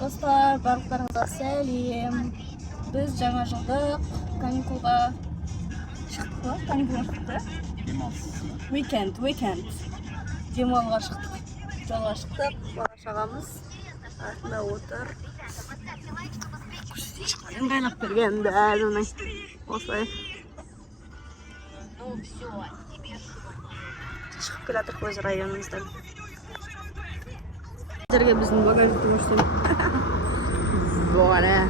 Dostlar, барлықтарыңызға сәлем. Біз жаңа жылдық каникулға шықтық па? Каникулға шықтық. Weekend. Демалға шықтық. Жолға шықтық. Бала-шағамыз артында отыр. Күшті қайлап берген дәл оның. Осылай. Шығып келатыр өз районымыздан. Сіздерге біздің багажды көрсем. Voilà.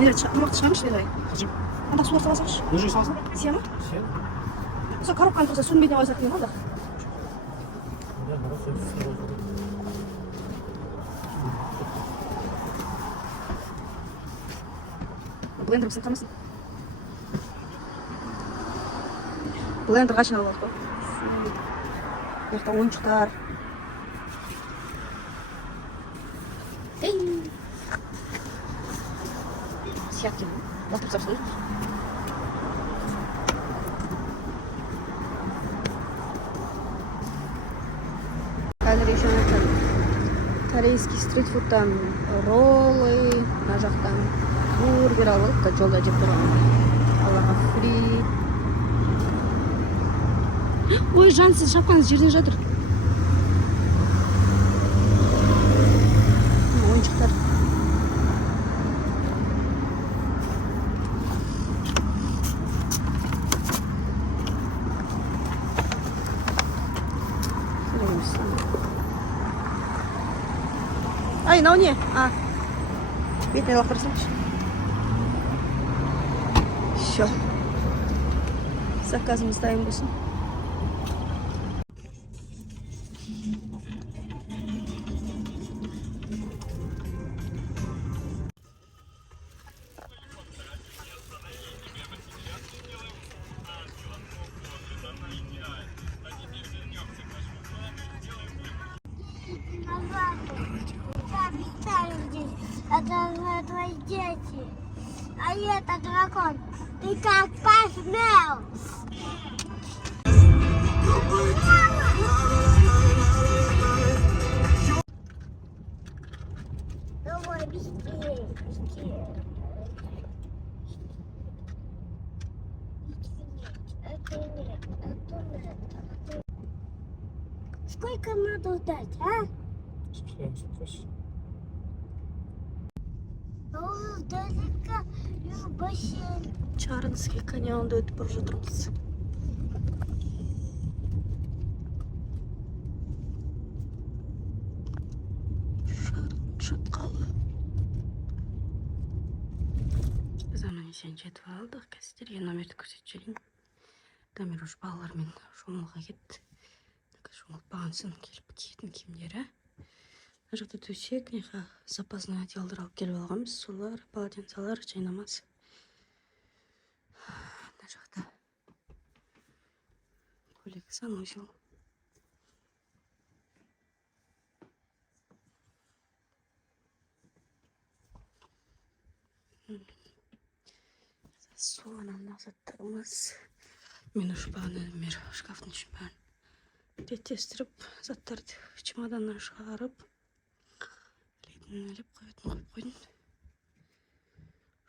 Нелер шығамыз не қажым? Анда сулар саласақшы. Уже саласың? Сия ма? Сия. Осы коробканы тұрса сөнбейтін қойсақ не қалды? Блендер біздің қамасын. Блендер қашын алып қой. Бұлақта ойыншықтар. Сияқ келді. Бастырып сапсыз өз. Қазір еще корейский стритфудтан роллы, мына жақтан бургер алып, жолда жеп тұрған. Аллаға фри. Ой, жансыз шапқаныз жерден жатыр. Ойыншықтар. Ай, мынау не? Бетіне лақтырсаңшы. Все. Заказымыз дайын болсын. Это твои дети. А это дракон. Ты как посмел? Давай быстрее. Это нет. Сколько надо ждать, а? Далеко в бассейн. Чарынский каньонда өтіп бара жатырмыз. Шатқалы. Біз аман-есен жетіп алдық. Қазір номерді көрсетіп жіберейін. Дамир уже балалармен шомылуға кетті. Шомылып соң келіп киетін киімдері. Мына жақта төсек, запасный одеялдар алып келіп алғанбыз. Солар, полотенцалар, жайнамасы. Мына жақта көйлек, санузел. Су анамда заттарымыз. Мен уж бағаны шкафтың ішін бәрін реттестіріп, заттарды чемоданнан шығарып, іліп қойдым.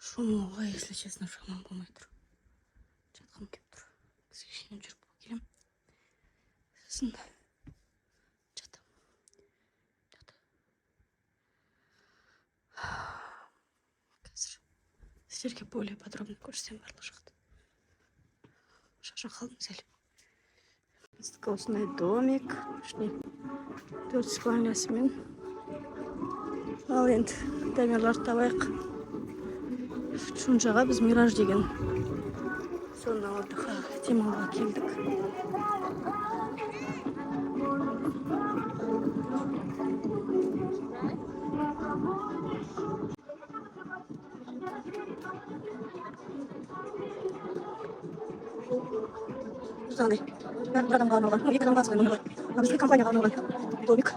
Шомылуға, если честно, шамам болмай тұр. Жатқым кеп тұр. Кішкене жүріп келем. Сосын жатам. Қазір сіздерге более подробно көрсетем барлық жақты. Шаша қалдым сәл. Осындай домик. 4 спальнясымен. Ал енді Дамирларды табайық. Шунжаға біз Мираж деген сонда отдыха демалуға келдік. Жаңағыдай бір адамға арналған, 2 адамға арналған, бізге компанияға арналған домик.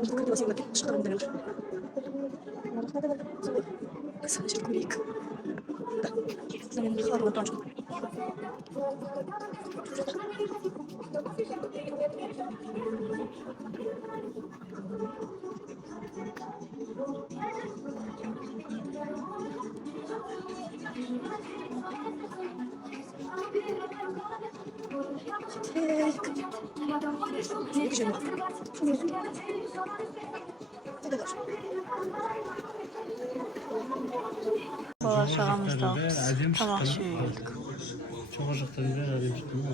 Біздің бассейнге шықтырып Значит, кулик. Да. Наверное, хлорная точка. Бала шағамызды алып тамақ ішуге келдік. Çoğu жақтан бері әдем шықты ма?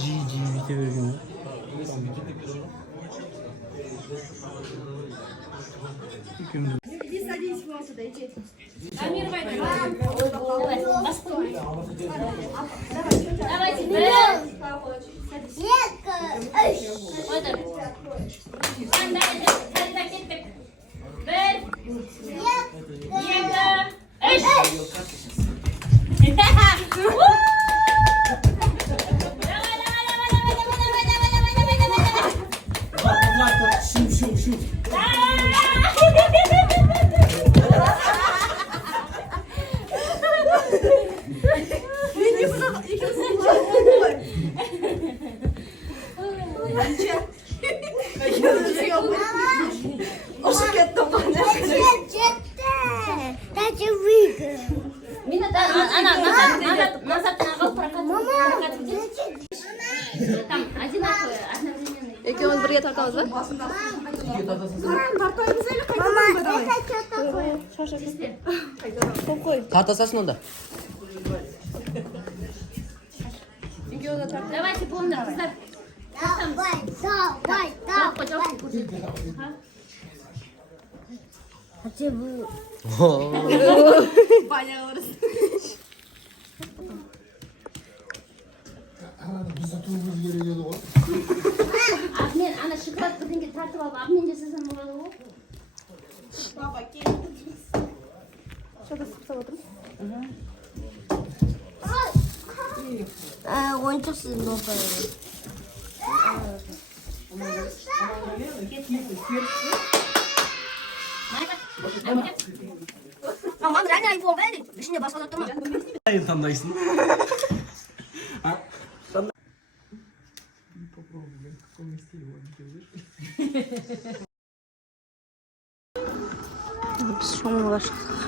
Жи бүйте берген ғой. Иди садись вон сюда, иди. Давайте, Екеуміз бірге тартамыз ба? Тартасасын онда. Давайте помним, давай. А где вы? Мен ана шоколад бірдеңке тартып алып абмен жасасам болады ғой. Ойыншықсыз новый. Мамам реально айфон берді. Ішінде басқа да тұрма. Ayın tandayısın. Biz şomulga шықтық.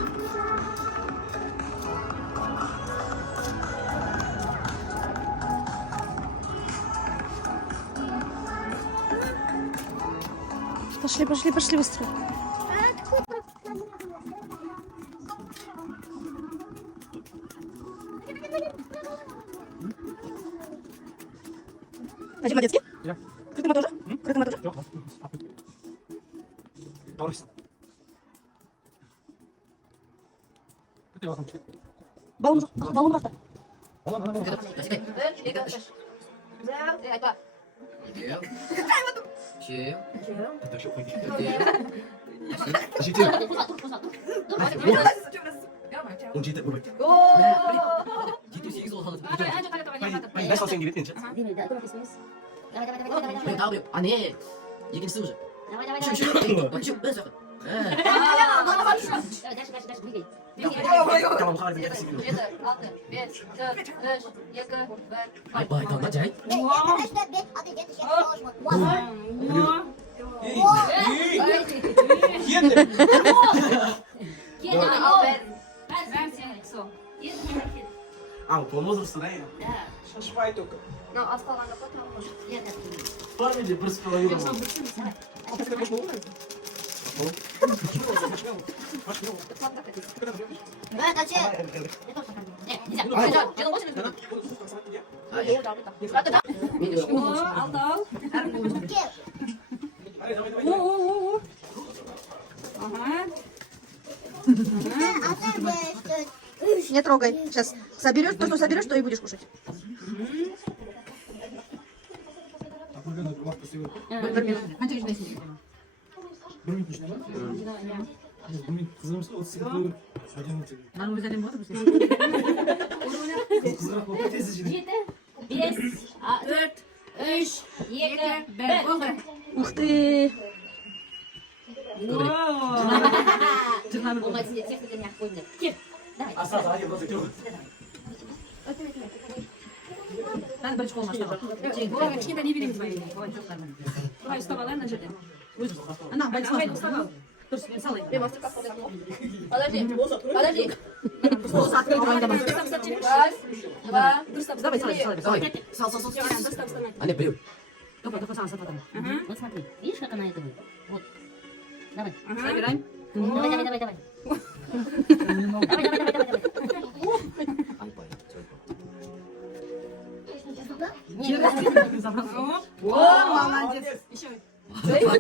Пошли быстро. Один молодецкий? Да. Крытый мотор? Крытый мотор? Баллон бıraktı. 아니 얘기 쓰우자. Давай. Дальше, двигай. Tamam harbi gerisi gibi. Ay tamam hadi. А, полмозрастта, да? Шашпай только. Ну, а сколько потом? Пармиде просто половину. Не трогай. Сейчас соберешь то, что соберешь, то и будешь кушать. Kızgırak болып кетесіз жine. 7, 5, 4, 3, 2, 1. Болды. Ух ты! Болмай сендер техниканы неғып қойыңдар. Кел, давай. Аса, давай, просто кел. Ben бірінші қолыма ұстап Оларға кішкентай не береміз бай. Давай ұстап ал ана жерден. Ана, ben Ағайын ұстап ал. Дұрыс, мен салайын. Подожди, подожди. Осы атпен дайындамaz. Дұрыстап ұстап жіберші. Раз, два, Дұрыстап Давай, ұстап. салай, салай. Сал. Дұрыстап ұстамай. Ане, біреу. Тоқай, саған сатпадым. Вот смотри, видишь, как она это будет? Вот. Давай. Забираем. Давай. Давай. Молодец. Еще. Давай.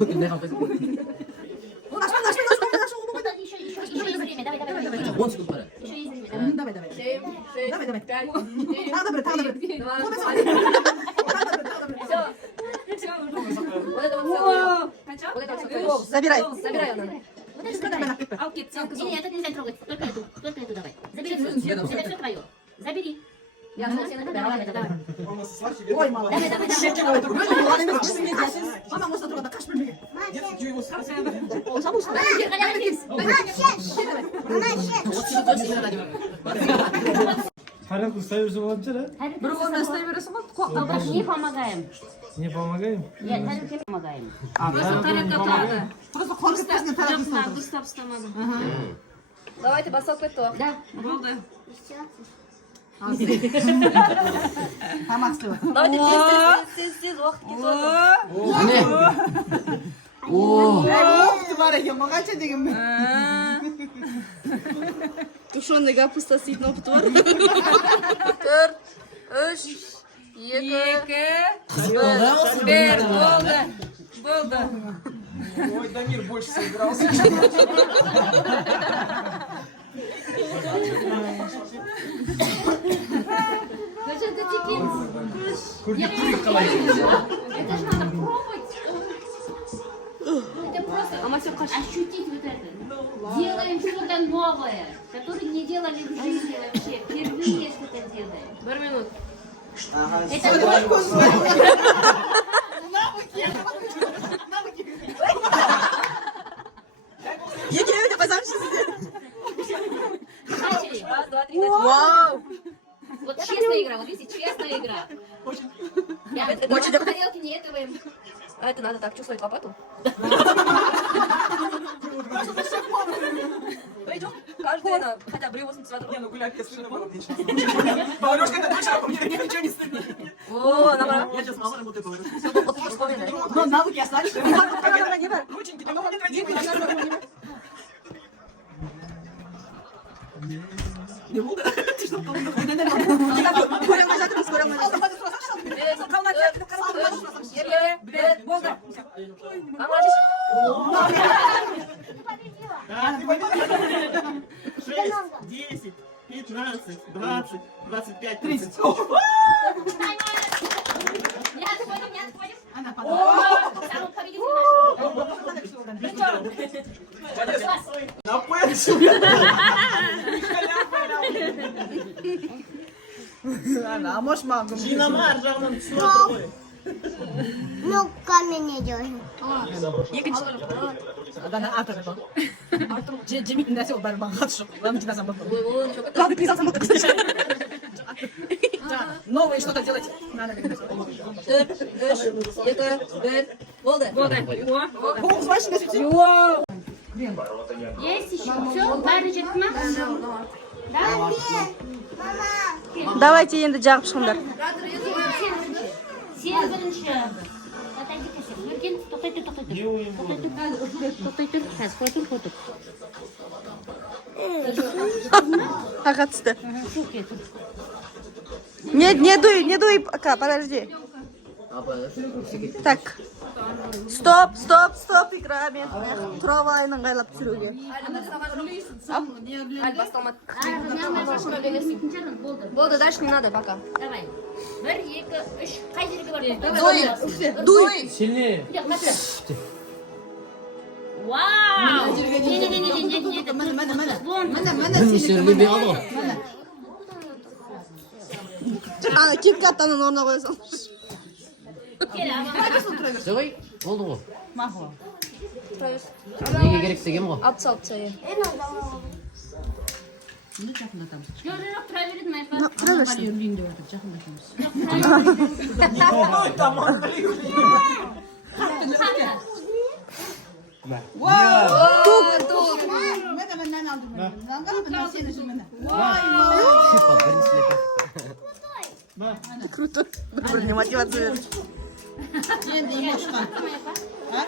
Ne yapıyorsun? Еще есть время. Давай. 10 секунд para. Еще есть время. Давай. 7, 6, 5, 4, Все, Вот это вот Кончал? Вот это вот Забирай. Забирай его. Вот это забирай. Ал, кет, сел, Не, это нельзя трогать. Только эту давай. Забери все. Это все твое. Забери. Я давай. Olmasa slash gibi. Давай. Ama Musa turada kaç bölümü? Детский күйі болсын. Порядку ставишь волонтера? Не помогаем. Не помогаем? Нет, не помогаем. Просто дұрыстап ұстамады. Давайте басып кетті. Да. Болды. Tamam istiyor. Давайте тез уақыт кетіп Ане. Oo. Var ya mağaça деген мен. Тушеный капуста істейтін опыты бар. 4, 3, 2, Болды. Ой, Дамир больше собирался. Зачем-то теперь? Курдик қалай. Это же надо пробовать. Это просто ощутить вот это. Делаем что-то новое, которое не делали в жизни вообще. Впервые что-то делаем. 1 минут. Это новое. екеуі де басамшы сізде. Начали. Раз, два, три, Вау! Вот честная игра, вот видите, честная игра. Очень Мы тарелки не этого им. А это надо так чувствовать лопату. Пойдем, каждый на хотя бы 80 Не, ну гулять, если было мне сейчас. Поварешка, это точно, а мне ничего не стыдно. О, наоборот. Я сейчас мало работаю поварешкой. Вспоминай. No, навыки остались. Рученьки, там не тратить. Не буду. Ты что, Шесть, 10, 15, 20, 25, 30. Не отходим. Самый победитель наш. На пенсию. А можешь маму? Жиномар, жағынан түсіп Ну, камень идем. Adana artık bak. Artık Cemil nesi o ben hatırlıyorum. Ben bir zaman bakıyorum. Kaldı pizza sana bakıyorum. Новое что-то делать. Надо как-то. 4, 3, 2, 1. Болды. Бог знаешь, Есть еще? Все, бәрі жетті ма? Давайте енді жағып шығыңдар. Сен бірінші. Отойди-ка сен. Өркен, тоқтай тұр. Тоқтай тұр. Қазір, қой тұр. Аға түсті. Не дуй, пока, подожди. Так. Стоп, игра. Мен тұрабайын ыңғайлап түсіруге. Болды, дальше не надо, пока. Давай. 1, 2, 3. Қай жерге бар? Дуй. Сильнее. Вау! Не-не-не-не-не-не. Вон. 아, kitkatt'ın oruna koysan. Кел, ама. 저거이 болды ғой. Махуа. Неге керек деген ғой. At salt çayı. Жоқ, тұра береді ме? Тұра берсін. Үйірілейін деп жатыр, жақындатамыз. Ой, там он Ben aldım. Ben galiba seni şimdi. Круто. Блин, мотивация. Şimdi iyi hoşuma. Ha?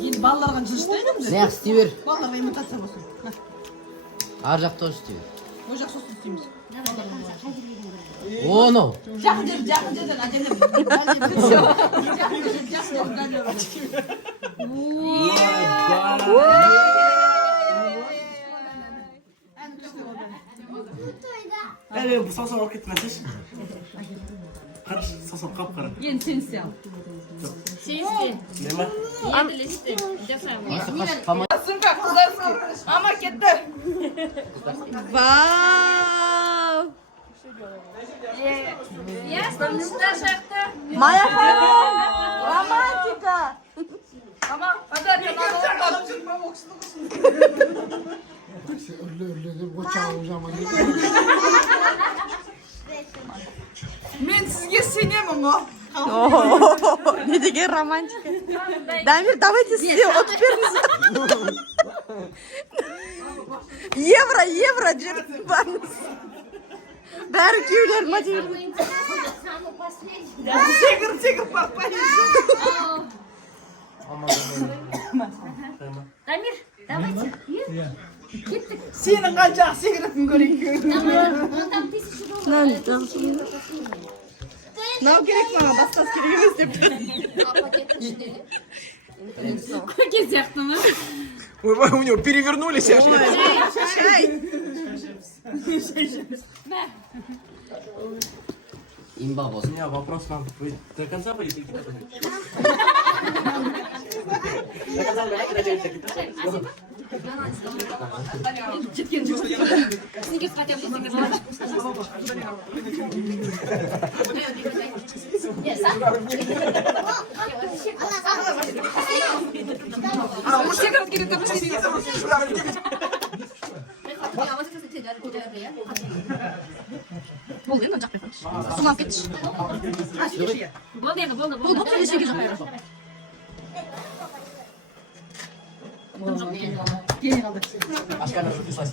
Yine ballardan çıştaydım da. Ne yaxshi істей бер. Ballarla imitatsiya olsun. Ар жақта істей бер. Ocak sosu isteyimiz. Оны. Жақын жерден әдемі. Әлі бұл саусақ алып кетмесеш. Қараш, саусақ қап-қара. Енді сен істе ал. Не ма? Несі қашып қалмай. Сумка, кыздарский. Ama кетті. Вау. Майя ханым. Романтика. Ama hadi Мен сізге сенемін ғой. Не деген романтика. Дамир, давайте сізге от беріңіз. Евро жүріп барыңыз. Бәрі күйеулер мотивирован. Самый последний. Секір папа. Дамир, давайте. Senin kaçak sigaretini göreyim. Вон там $1000. Нам керек бана, басқасы керек емес деп. А пакеттің ішінде? Көке сияқты ма? Ой, у него перевернулись аж. Шай. Имба У болсын. меня вопрос вам. Вы до конца будете кидать? До конца вы начали кидать? Сникерс хотя бы сникерс. Нет, сам? Болды енді жақ бетін. Сунап кетші. Болды енді, болды. Бұл бұл ешеге жақ бетін. Ашкана записалась.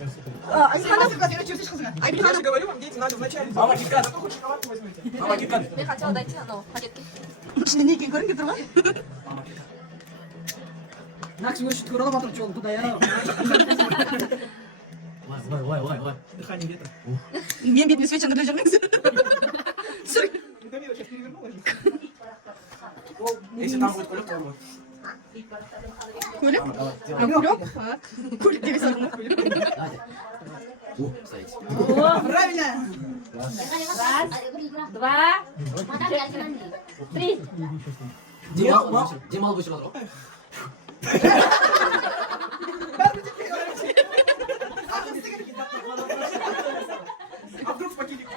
Я же говорю вам, дети, надо вначале... Мама, киткат. Кто хочет шоколадку, возьмите. Мама, киткат. Я хотела дойти, но пакетки. Ішіне неге көрінге тұр ма? Nakşi şu turala batır çol bu da ya. Лай. Дыхание ветра. Мен бетіме свечен кірді жүрмеңіз. Дамира сейчас перевернулась. Если там будет кулек, то он будет. Көлік? Давай. Көлік деп есадым. Давайте. Ставите. Правильно. Два. Три. Демал көшіп жатыр ғой. А вдруг в пакетик?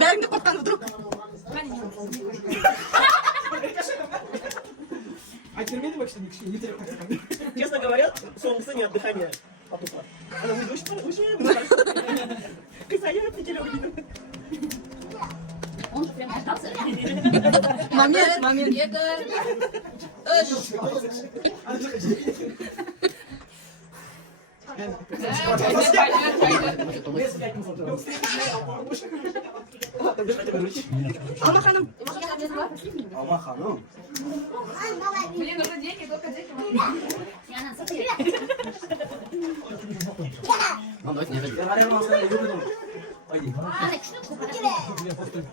Бәріңді қорққан вдруг. А термины вообще не терпят. Честно говоря, солнце нет дыхания от упа. Она будет очень Косая, Петерёв. Он же прям остался. Момент. Алма ханым. Алма ханым. Мне нужны деньги, только деньги. Яна, смотри. Ну, давайте не ходить. Я говорю, вам сказали, люблю. Пойди. Алекс, что ты?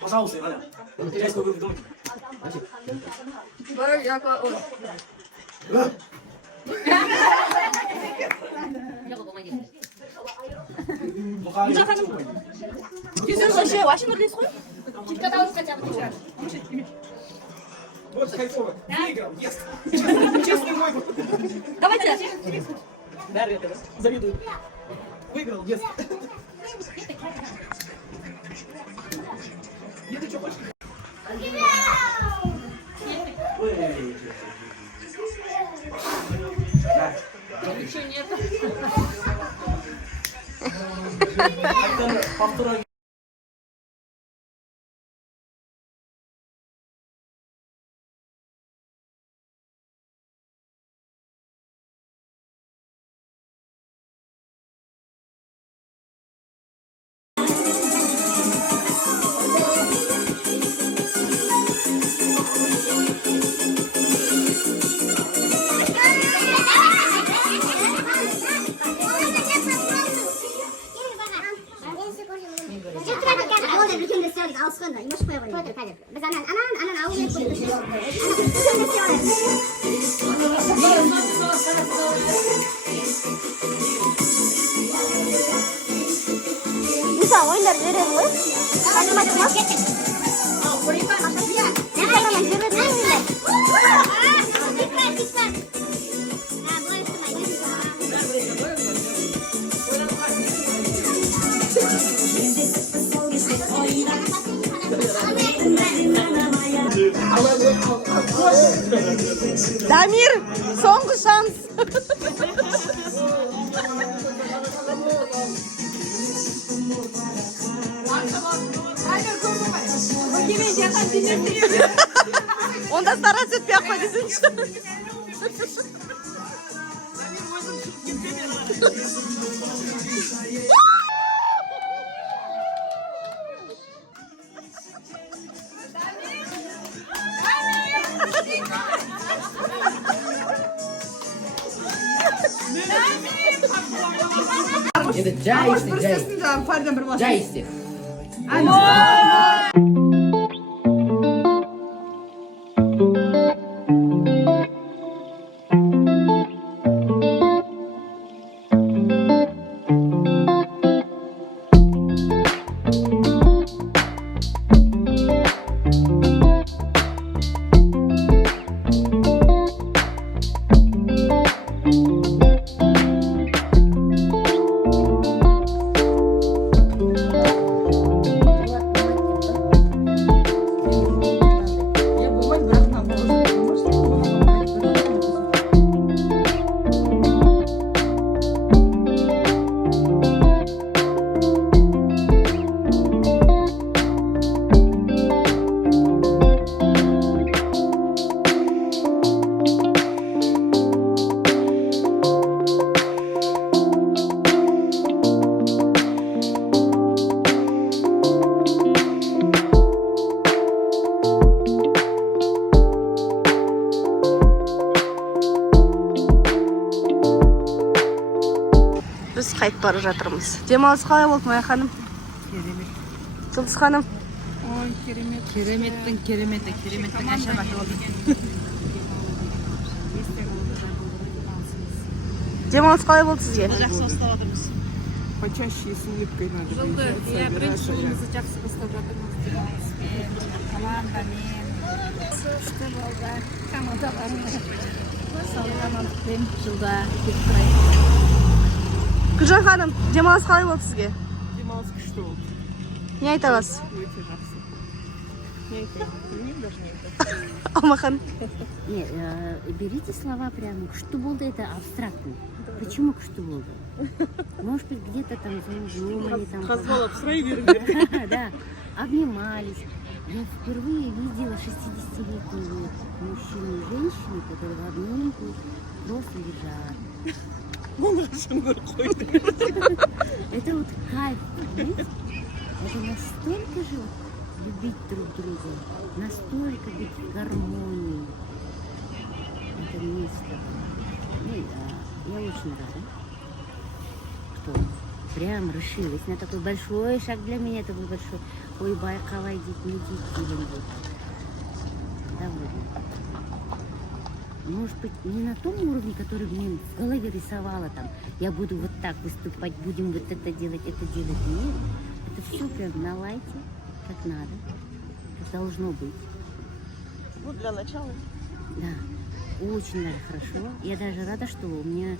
Пожалуйста, Валя. Часть вы в доме. Лёва, помоги. Гүлжан ханым. Сіз вообще вашин ұрлейсіз ғой? Чуть каталась хотя бы. Вот кайфово. Выиграл, ест. Честный мой был. Давайте. Дарья, завидую. Выиграл, ест. Еды, что хочешь? Ничего нет. Повторяю. Bisa oyunlar verelim mi? Hadi bakalım. Ne kadar manzara ne mi? Дамир, соңғы шанс. Онда стараться етпей ақ қой десеңші. Это джайсти, джайсти. Pardon bir başka. Джайсти. Біз қайтып бара жатырмыз. Демалыс қалай болды, Мая ханым? Керемет. Жұлдыз ханым? Ой, керемет. Кереметтің ашаматы болды. Демалыс қалай болды сізге? Жақсы ұстап отырмыз. Почаще с улыбкой надо. Жылды, иә, бірінші жылымызды жақсы бастап жатырмыз. Командамен. Күшті болды. Командалармен. Сау амандықпен жылда кетіп тұрайық. Гүлжан ханым, демалыс қалай болды сізге? Демалыс күшті болды. Не айта аласыз? Өте жақсы. Не айтайын? Білмеймін даже не айтайын. Алмахан? Нет, берите слова прямо. Что было это абстрактно? Почему что было? Может быть, где-то там за углом они там... Қазбалап сұрай беріңдер. Да, обнимались. Я впервые видела 60-летнего мужчину и женщину, которые в обнимку просто лежат. Это вот кайф, понимаете? Это настолько же любить друг друга, настолько быть в гармонии. Это место. Ну, я очень рада, что прям решилась на такой большой шаг для меня, такой большой. Ой, Байкала, идите, довольно. Может быть, не на том уровне, который мне в голове рисовала там. Я буду вот так выступать, будем вот это делать, это делать. Нет, это все прям на лайте, как надо, как должно быть. Ну, для начала. Да, очень даже хорошо. Я даже рада, что у меня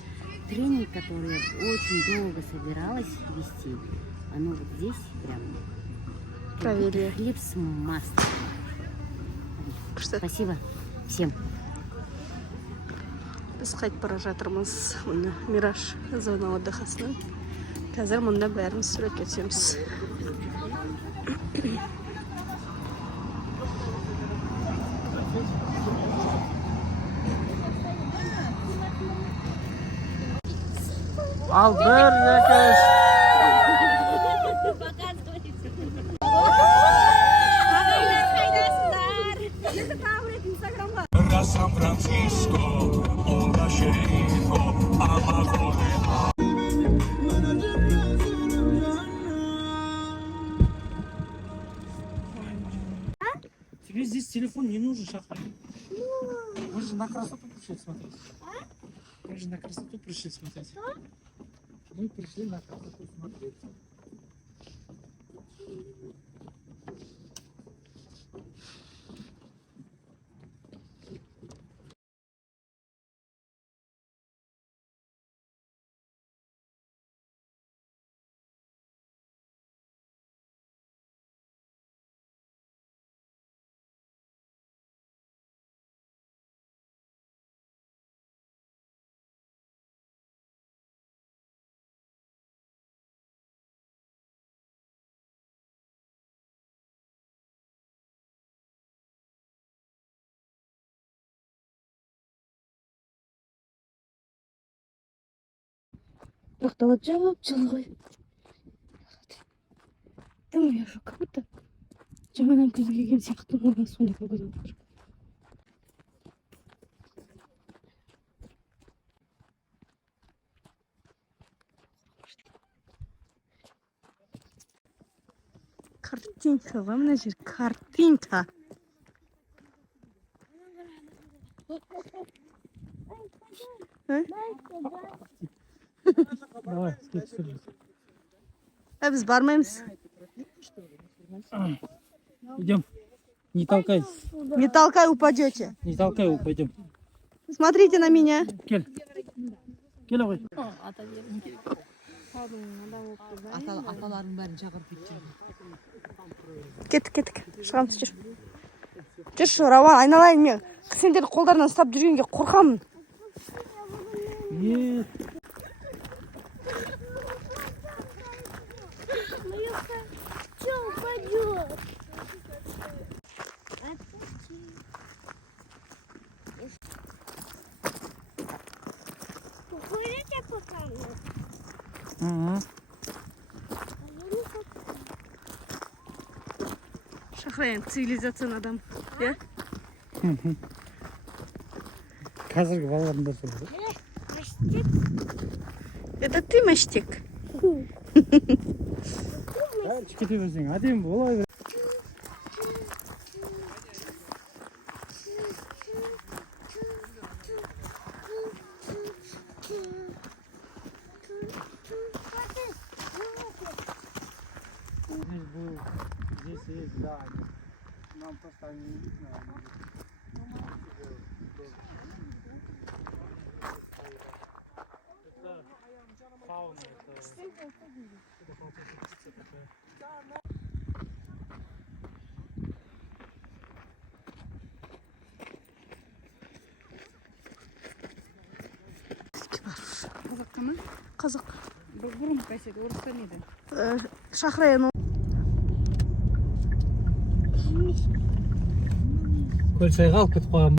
тренинг, который я очень долго собиралась вести, оно вот здесь прям Проверили. хлеб с маслом. Спасибо всем. Biz qaytib bara жатырмыз. Мына Мираж зона отдыхасынан. Қазір мұнда бәріміз суретке түсеміз. Al bir yakış. San Francisco, onda şerifo, Amazon. Тебе здесь телефон не нужен, Шахар. Мы же на красоту пришли смотреть. Мы же на красоту пришли смотреть. Мы пришли на красоту смотреть. Тоқталып жауап ғой. Тым я жоқ, как будто жаңадан күзге келген сияқты маған сондай погода болып тұр. Картинка, вам мына жер картинка. Давай, скидывай. Biz бармаймыз. Идем. Не толкай. Не толкай, упадете. Не толкай, пойдем. Смотрите на меня. Кел. Кел ой. Аталарың бәрін шақырып кеткен. Кеттік. Шығамыз, жүр. Жүрші, Рауан, айналайын мен. Сендерді қолдарынан ұстап жүргенге қорқамын. Нет. Что упадет? Ходите по камню? Шахраян, цивилизацияның адам. Я? Қазіргі балалардың да солай. Это ты, Маштек? Кете берсең, әдемі бола бер. Здесь есть, да. Нам просто не видно. Это фауна, это получается такая. Қазақ. Бұрын қайседі, орыстан еді. Шахраян. Көлсайға алып кетіп қойған.